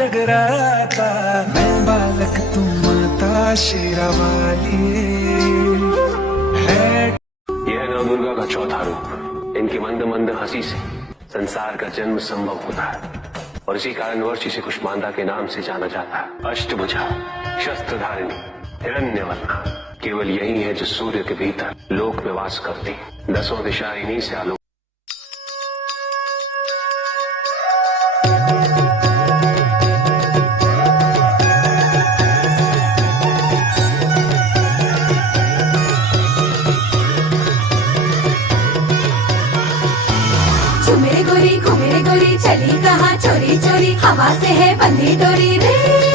जगराता, मैं बालक तू माता शेरावाली है। यह नवदुर्गा का चौथा रूप। इनकी मंद मंद हंसी से संसार का जन्म संभव होता है और इसी कारणवश इसे कुष्मांडा के नाम से जाना जाता है। अष्टभुजा, शस्त्रधारिणी, हिरण्यवर्णा, केवल यही है जो सूर्य के भीतर लोक में वास करती। दसों दिशा इन्हीं से आलोक। घूमे गोरी चली कहाँ चोरी चोरी, हवा से है बंधी डोरी रे।